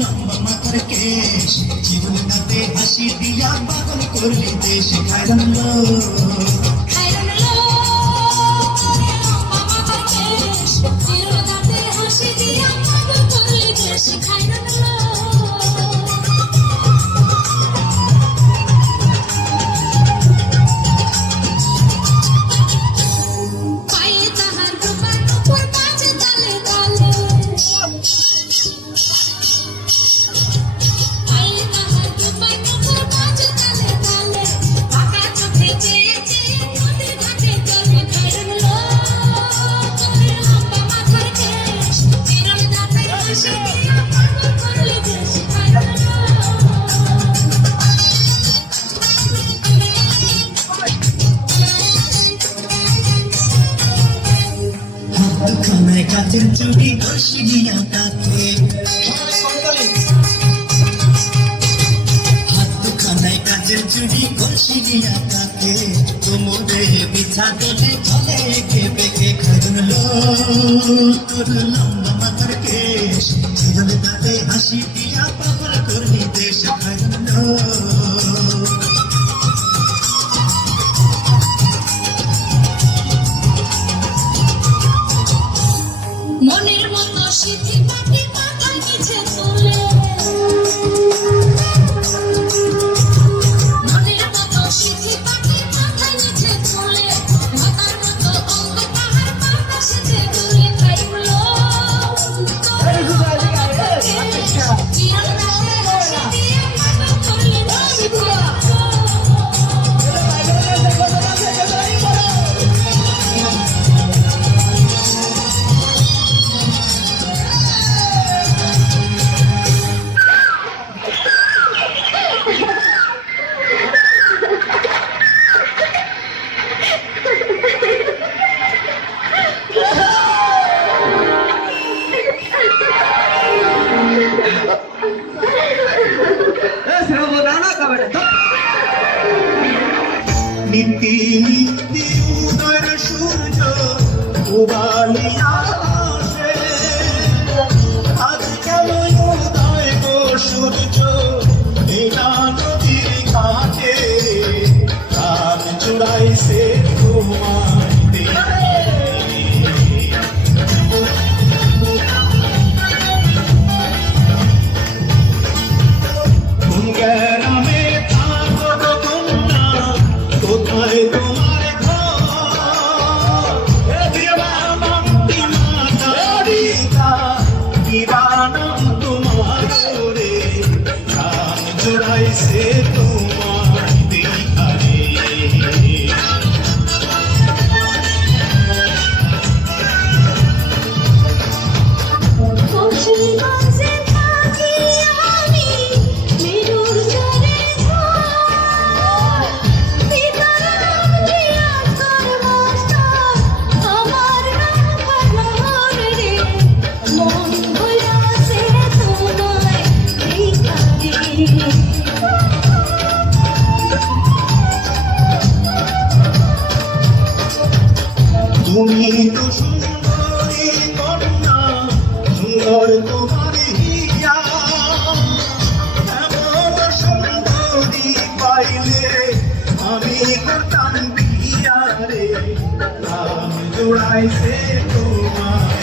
লম্বা মাথার কেশ জীবন হাসি দিয়া পাগল করলি দেশ খাইল হাতখানায় কাচের চুড়ি ঘষি দিয়া তাকে হাতখানায় কাচের চুড়ি ঘষি দিয়া তাকে কোমরে বিছা দলে চলে একে বেঁকে খাইলাম তোর লম্বা মাথার কেশ জীবন তাতে হাসি দিয়া পাগল করলি দেশ খাইলাম নীতি নীতি উদয় সূর্য, উবালি আজ কেন উদয় গো সূর্য? এটা নদীর কাছে আর চুড়াইছে তোমার জুড়াইছে তোমার তুমি তো সুন্দরী কন্যা, সুন্দর তোমার হিয়া। এমন সুন্দরী পাইলে আমি করতাম বিয়া রে প্রাণ জোড়াইছে তোমায়